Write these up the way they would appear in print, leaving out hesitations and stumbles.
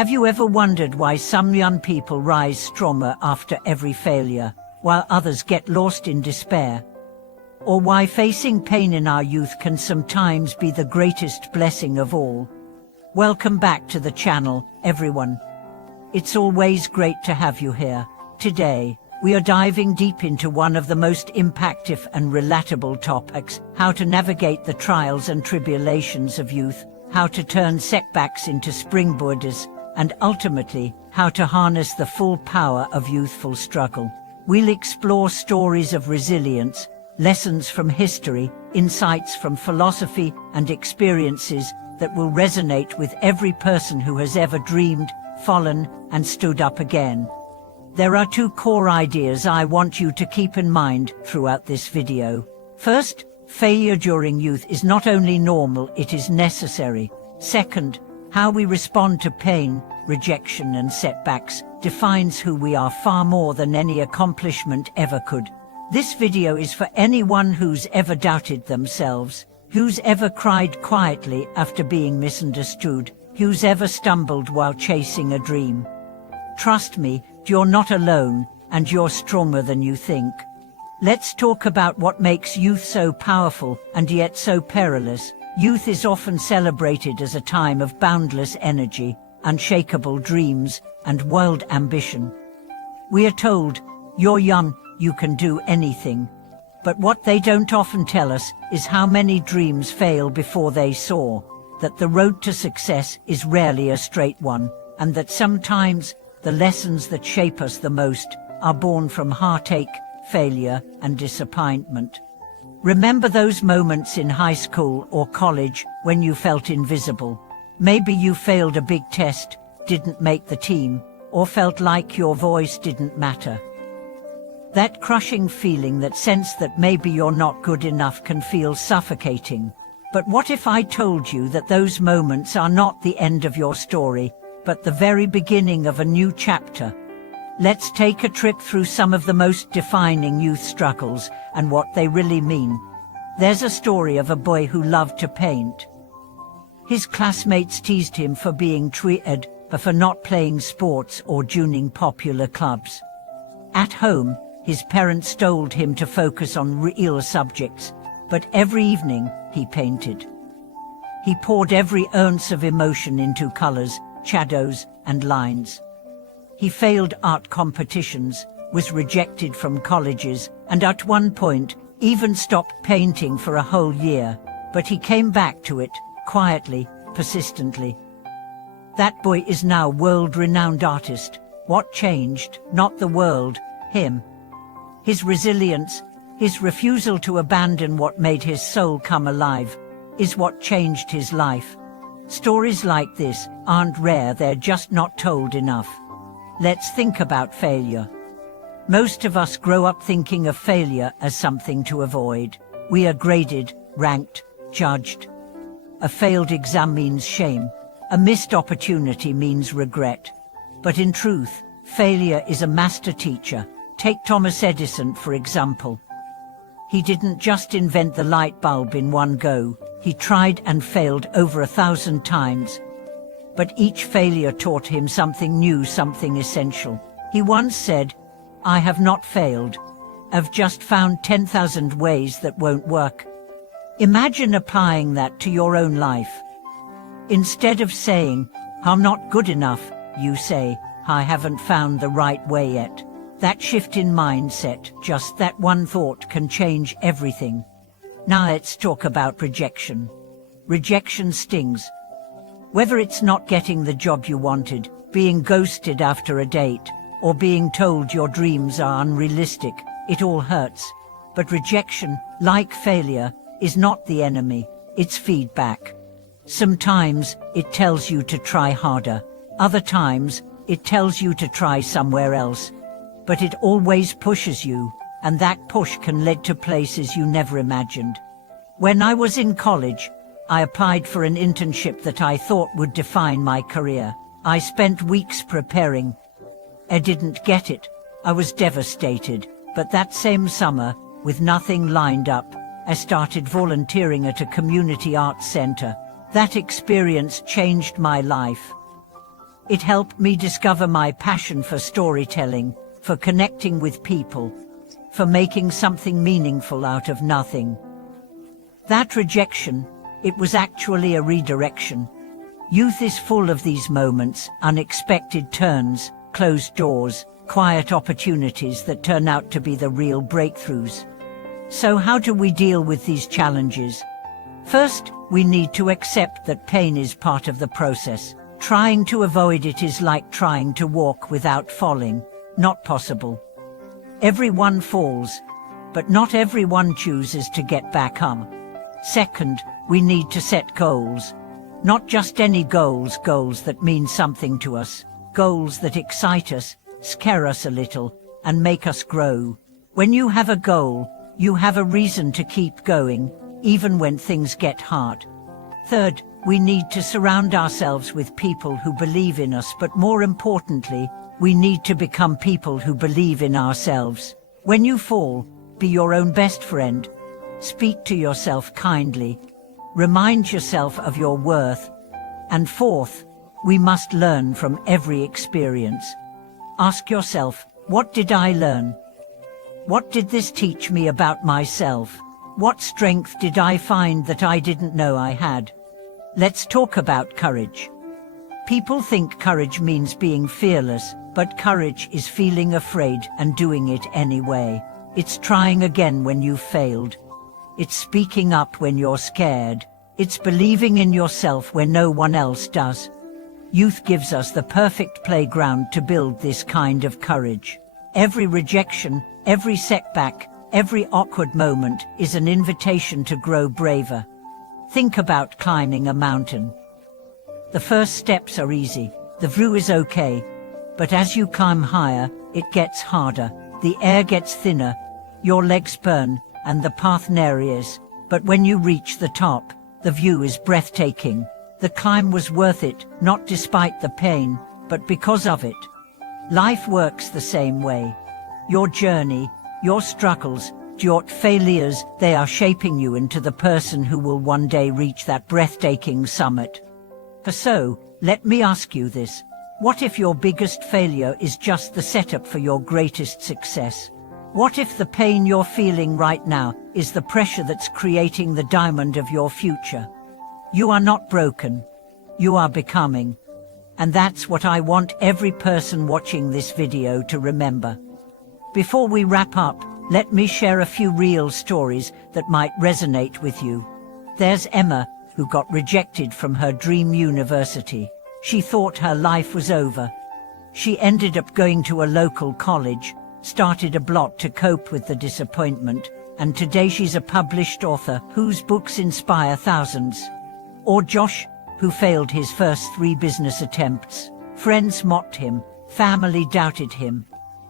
Have you ever wondered why some young people rise stronger after every failure, while others get lost in despair? Or why facing pain in our youth can sometimes be the greatest blessing of all? Welcome back to the channel, everyone. It's always great to have you here. Today, we are diving deep into one of the most impactful and relatable topics: how to navigate the trials and tribulations of youth, how to turn setbacks into springboards, and ultimately, how to harness the full power of youthful struggle. We'll explore stories of resilience, lessons from history, insights from philosophy, and experiences that will resonate with every person who has ever dreamed, fallen, and stood up again. There are two core ideas I want you to keep in mind throughout this video. First, failure during youth is not only normal, it is necessary. Second, how we respond to pain, rejection, and setbacks defines who we are far more than any accomplishment ever could. This video is for anyone who's ever doubted themselves, who's ever cried quietly after being misunderstood, who's ever stumbled while chasing a dream. Trust me, you're not alone, and you're stronger than you think. Let's talk about what makes youth so powerful and yet so perilous. Youth is often celebrated as a time of boundless energy, unshakable dreams, and wild ambition. We are told, "You're young, you can do anything." But what they don't often tell us is how many dreams fail before they soar, that the road to success is rarely a straight one, and that sometimes the lessons that shape us the most are born from heartache, failure, and disappointment. Remember those moments in high school or college when you felt invisible? Maybe you failed a big test, didn't make the team, or felt like your voice didn't matter. That crushing feeling, that sense that maybe you're not good enough, can feel suffocating. But what if I told you that those moments are not the end of your story, but the very beginning of a new chapter? Let's take a trip through some of the most defining youth struggles and what they really mean. There's a story of a boy who loved to paint. His classmates teased him for being treated, but for not playing sports or joining popular clubs. At home, his parents told him to focus on real subjects, but every evening he painted. He poured every ounce of emotion into colors, shadows, and lines. He failed art competitions, was rejected from colleges, and at one point even stopped painting for a whole year. But he came back to it, quietly, persistently. That boy is now a world-renowned artist. What changed? Not the world, him. His resilience, his refusal to abandon what made his soul come alive, is what changed his life. Stories like this aren't rare, they're just not told enough. Let's think about failure. Most of us grow up thinking of failure as something to avoid. We are graded, ranked, judged. A failed exam means shame. A missed opportunity means regret. But in truth, failure is a master teacher. Take Thomas Edison, for example. He didn't just invent the light bulb in one go. He tried and failed over 1,000 times. But each failure taught him something new, something essential. He once said, "I have not failed. I've just found 10,000 ways that won't work." Imagine applying that to your own life. Instead of saying, "I'm not good enough," you say, "I haven't found the right way yet." That shift in mindset, just that one thought, can change everything. Now let's talk about rejection. Rejection stings. Whether it's not getting the job you wanted, being ghosted after a date, or being told your dreams are unrealistic, it all hurts. But rejection, like failure, is not the enemy, it's feedback. Sometimes it tells you to try harder. Other times, it tells you to try somewhere else. But it always pushes you, and that push can lead to places you never imagined. When I was in college, I applied for an internship that I thought would define my career. I spent weeks preparing. I didn't get it. I was devastated. But that same summer, with nothing lined up, I started volunteering at a community arts center. That experience changed my life. It helped me discover my passion for storytelling, for connecting with people, for making something meaningful out of nothing. That rejection, it was actually a redirection. Youth is full of these moments, unexpected turns, closed doors, quiet opportunities that turn out to be the real breakthroughs. So how do we deal with these challenges? First, we need to accept that pain is part of the process. Trying to avoid it is like trying to walk without falling. Not possible. Everyone falls, but not everyone chooses to get back up. Second, we need to set goals. Not just any goals, goals that mean something to us. Goals that excite us, scare us a little, and make us grow. When you have a goal, you have a reason to keep going, even when things get hard. Third, we need to surround ourselves with people who believe in us, but more importantly, we need to become people who believe in ourselves. When you fall, be your own best friend. Speak to yourself kindly. Remind yourself of your worth. And fourth, we must learn from every experience. Ask yourself, what did I learn? What did this teach me about myself? What strength did I find that I didn't know I had? Let's talk about courage. People think courage means being fearless, but courage is feeling afraid and doing it anyway. It's trying again when you've failed. It's speaking up when you're scared. It's believing in yourself when no one else does. Youth gives us the perfect playground to build this kind of courage. Every rejection, every setback, every awkward moment is an invitation to grow braver. Think about climbing a mountain. The first steps are easy, the view is okay, but as you climb higher, it gets harder, the air gets thinner, your legs burn, and the path narrows. But when you reach the top, the view is breathtaking. The climb was worth it, not despite the pain, but because of it. Life works the same way. Your journey, your struggles, your failures, they are shaping you into the person who will one day reach that breathtaking summit. So, let me ask you this. What if your biggest failure is just the setup for your greatest success? What if the pain you're feeling right now is the pressure that's creating the diamond of your future? You are not broken. You are becoming. And that's what I want every person watching this video to remember. Before we wrap up, let me share a few real stories that might resonate with you. There's Emma, who got rejected from her dream university. She thought her life was over. She ended up going to a local college, started a blog to cope with the disappointment, and today she's a published author whose books inspire thousands. Or Josh, who failed his first 3 business attempts. Friends mocked him, family doubted him.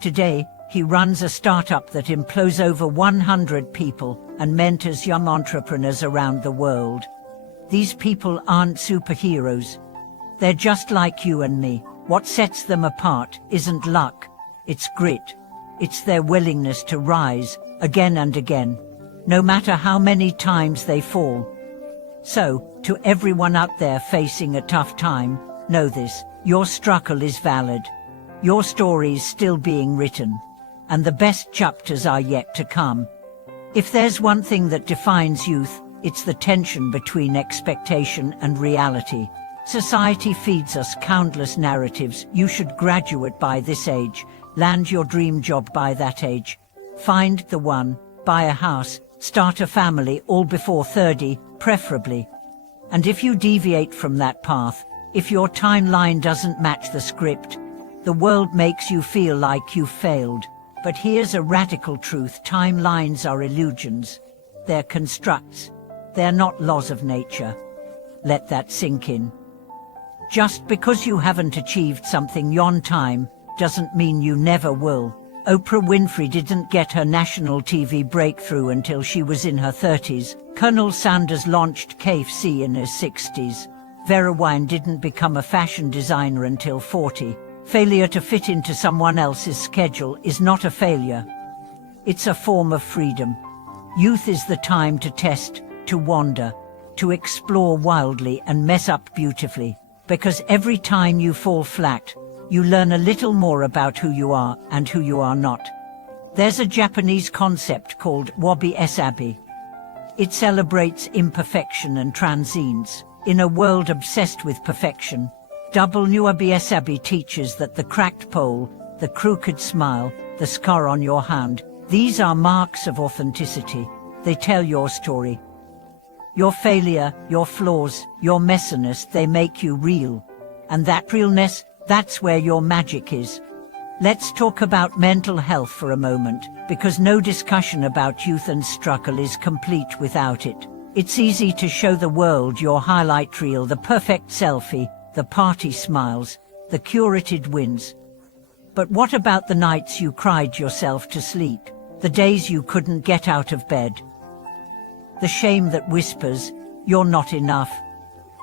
Today, he runs a startup that employs over 100 people and mentors young entrepreneurs around the world. These people aren't superheroes. They're just like you and me. What sets them apart isn't luck, it's grit. It's their willingness to rise again and again, no matter how many times they fall. So, to everyone out there facing a tough time, know this: your struggle is valid. Your story is still being written, and the best chapters are yet to come. If there's one thing that defines youth, it's the tension between expectation and reality. Society feeds us countless narratives. You should graduate by this age, land your dream job by that age, find the one, buy a house, start a family, all before 30, preferably. And if you deviate from that path, if your timeline doesn't match the script, the world makes you feel like you've failed. But here's a radical truth: timelines are illusions. They're constructs. They're not laws of nature. Let that sink in. Just because you haven't achieved something on time doesn't mean you never will. Oprah Winfrey didn't get her national TV breakthrough until she was in her 30s. Colonel Sanders launched KFC in his 60s. Vera Wine didn't become a fashion designer until 40. Failure to fit into someone else's schedule is not a failure. It's a form of freedom. Youth is the time to test, to wander, to explore wildly and mess up beautifully. because every time you fall flat, you learn a little more about who you are and who you are not. There's a Japanese concept called wabi-sabi. It celebrates imperfection and transience. In a world obsessed with perfection, wabi-sabi teaches that the cracked pole, the crooked smile, the scar on your hand, these are marks of authenticity. They tell your story. Your failure, your flaws, your messiness, they make you real. And that realness, that's where your magic is. Let's talk about mental health for a moment, because no discussion about youth and struggle is complete without it. It's easy to show the world your highlight reel, the perfect selfie, the party smiles, the curated wins. But what about the nights you cried yourself to sleep? The days you couldn't get out of bed? The shame that whispers, "You're not enough."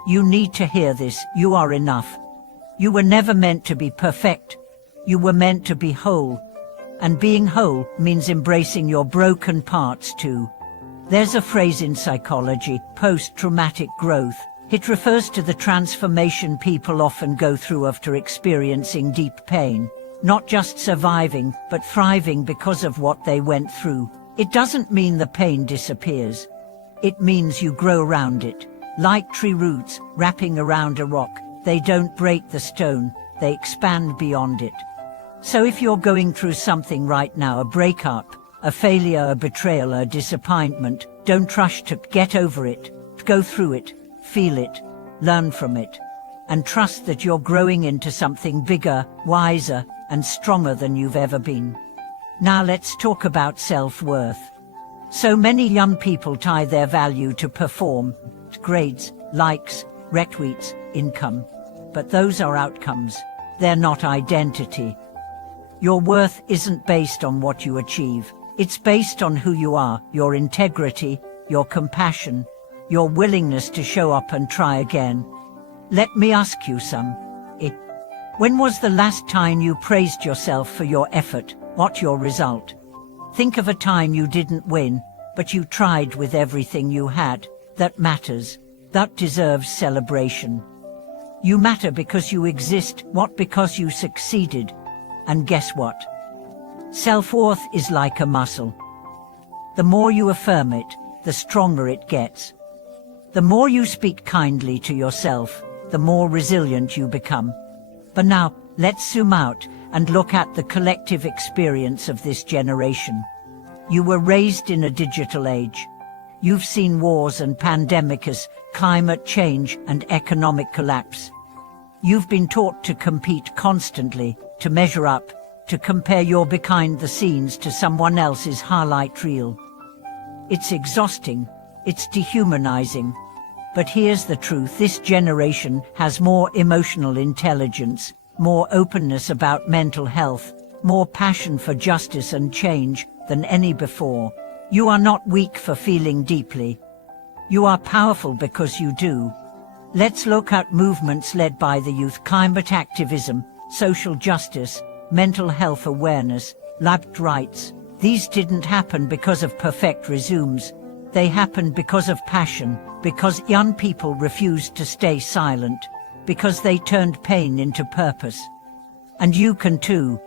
You need to hear this: you are enough. You were never meant to be perfect. You were meant to be whole. And being whole means embracing your broken parts too. There's a phrase in psychology, post-traumatic growth. It refers to the transformation people often go through after experiencing deep pain. Not just surviving, but thriving because of what they went through. It doesn't mean the pain disappears. It means you grow around it. Like tree roots wrapping around a rock, they don't break the stone, they expand beyond it. So if you're going through something right now, a breakup, a failure, a betrayal, a disappointment, don't rush to get over it. Go through it, feel it, learn from it, and trust that you're growing into something bigger, wiser, and stronger than you've ever been. Now let's talk about self-worth. So many young people tie their value to perform, grades, likes, retweets, income. But those are outcomes. They're not identity. Your worth isn't based on what you achieve. It's based on who you are, your integrity, your compassion, your willingness to show up and try again. Let me ask you when was the last time you praised yourself for your effort, not your result? Think of a time you didn't win, but you tried with everything you had. That matters. That deserves celebration. You matter because you exist, not because you succeeded. And guess what? Self-worth is like a muscle. The more you affirm it, the stronger it gets. The more you speak kindly to yourself, the more resilient you become. But now, let's zoom out and look at the collective experience of this generation. You were raised in a digital age. You've seen wars and pandemics, climate change and economic collapse. You've been taught to compete constantly, to measure up, to compare your behind the scenes to someone else's highlight reel. It's exhausting, it's dehumanizing. But here's the truth: this generation has more emotional intelligence, more openness about mental health, more passion for justice and change than any before. You are not weak for feeling deeply. You are powerful because you do. Let's look at movements led by the youth: climate activism, social justice, mental health awareness, labor rights. These didn't happen because of perfect resumes. They happened because of passion, because young people refused to stay silent, because they turned pain into purpose. And you can too.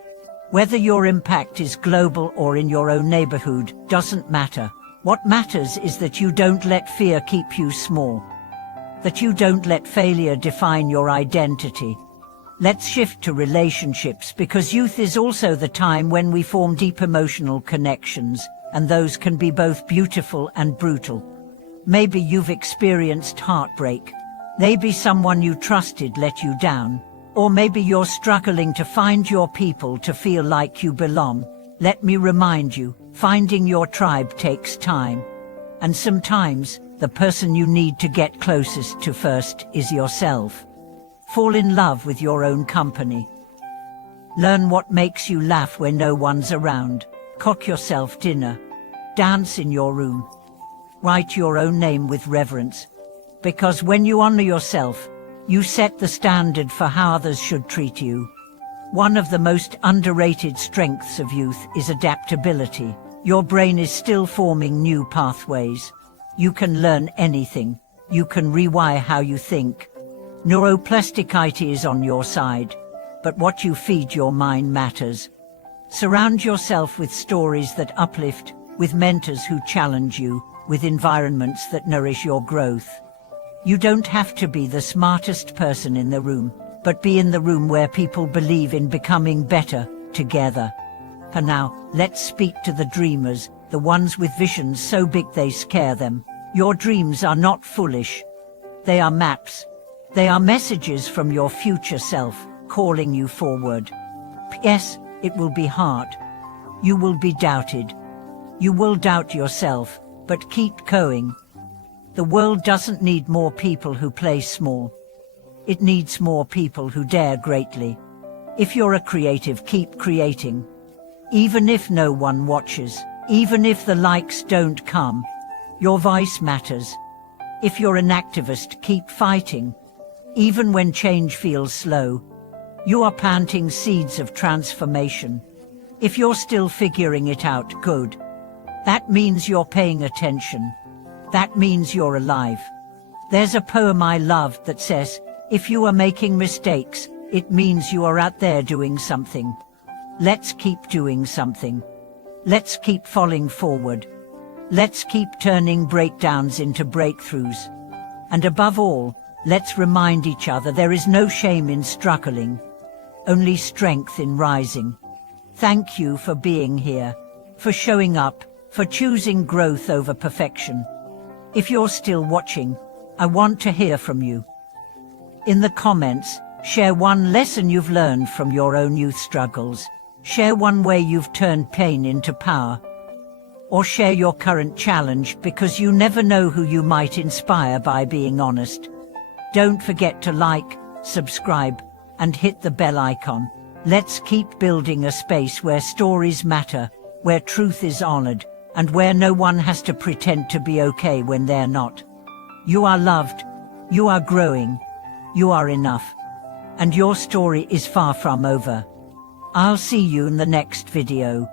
Whether your impact is global or in your own neighborhood, doesn't matter. What matters is that you don't let fear keep you small. That you don't let failure define your identity. Let's shift to relationships, because youth is also the time when we form deep emotional connections, and those can be both beautiful and brutal. Maybe you've experienced heartbreak. Maybe someone you trusted let you down. Or maybe you're struggling to find your people, to feel like you belong. Let me remind you, finding your tribe takes time. And sometimes, the person you need to get closest to first is yourself. Fall in love with your own company. Learn what makes you laugh when no one's around. Cook yourself dinner. Dance in your room. Write your own name with reverence. Because when you honor yourself, you set the standard for how others should treat you. One of the most underrated strengths of youth is adaptability. Your brain is still forming new pathways. You can learn anything. You can rewire how you think. Neuroplasticity is on your side, but what you feed your mind matters. Surround yourself with stories that uplift, with mentors who challenge you, with environments that nourish your growth. You don't have to be the smartest person in the room, but be in the room where people believe in becoming better, together. For now, let's speak to the dreamers, the ones with visions so big they scare them. Your dreams are not foolish. They are maps. They are messages from your future self, calling you forward. Yes, it will be hard. You will be doubted. You will doubt yourself, but keep going. The world doesn't need more people who play small. It needs more people who dare greatly. If you're a creative, keep creating. Even if no one watches, even if the likes don't come, your voice matters. If you're an activist, keep fighting. Even when change feels slow, you are planting seeds of transformation. If you're still figuring it out, good. That means you're paying attention. That means you're alive. There's a poem I loved that says, if you are making mistakes, it means you are out there doing something. Let's keep doing something. Let's keep falling forward. Let's keep turning breakdowns into breakthroughs. And above all, let's remind each other there is no shame in struggling, only strength in rising. Thank you for being here, for showing up, for choosing growth over perfection. If you're still watching, I want to hear from you. In the comments, share one lesson you've learned from your own youth struggles. Share one way you've turned pain into power. Or share your current challenge, because you never know who you might inspire by being honest. Don't forget to like, subscribe, and hit the bell icon. Let's keep building a space where stories matter, where truth is honored, and where no one has to pretend to be okay when they're not. You are loved, you are growing, you are enough. And your story is far from over. I'll see you in the next video.